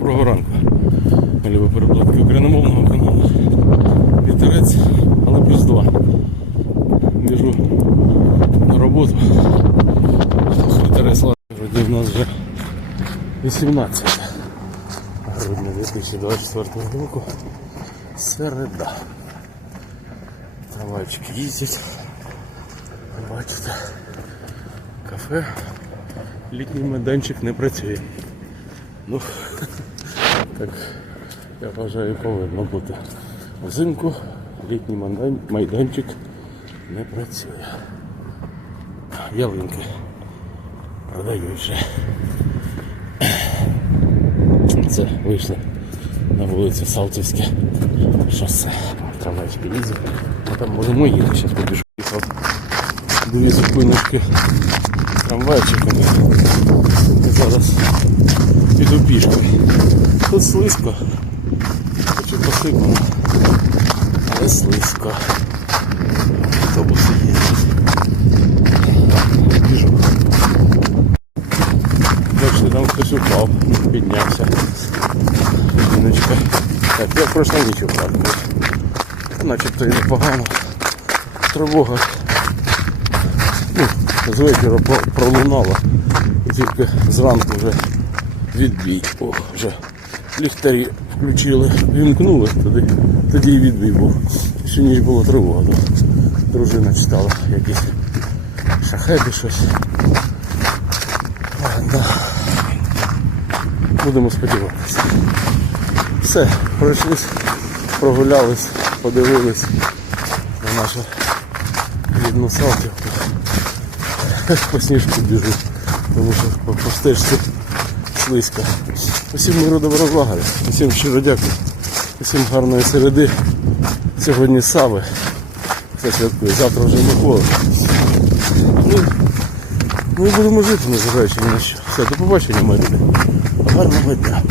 Доброго ранку. Любі переплатки україномовного каналу. Вітерець, але плюс два. Біжу на роботу. Вітерець Сьогодні в нас вже 18 грудня 2024 року. Середа. Трамвайчики їздять. Бачите. Кафе. Літній майданчик не працює. Ну, так я вважаю, повинно бути. Взимку літній майданчик не працює. Ялинки продають вже. Це вийшли на вулицю Салтівське шосе. Трамвайчики їздять. А там можемо їхати, зараз побіжу. Їхав дві зупиночки трамвайчиками. Зараз піду пішки. Тут слизько. Хоч і посипано. Але слизько. Автобуси їздять. Біжу. Бачите, там хтось упав, піднявся. Жіночка. Так, я в прошлому ніч упав. Начебто і непогано. Тривога. Ну, з вечора пролунала. Тільки зранку вже відбій. Вже ліхтарі включили, вімкнули, тоді, тоді і відбій був. Всю ніч було тривога. Дружина читала якісь шахеди щось. Ладно. Будемо сподіватися. Все, пройшлись, прогулялись, подивились на нашу рідну Салтівку. По сніжку біжу, тому що по стежці слизько. Усім миру добро злагоди. Усім щиро дякую. Усім гарної середи. Сьогодні Сави. Все святкує. Завтра вже Микола. Ну, ми будемо жити, незважаючи ні на що. Все, до побачення, мої люди. Гарного дня.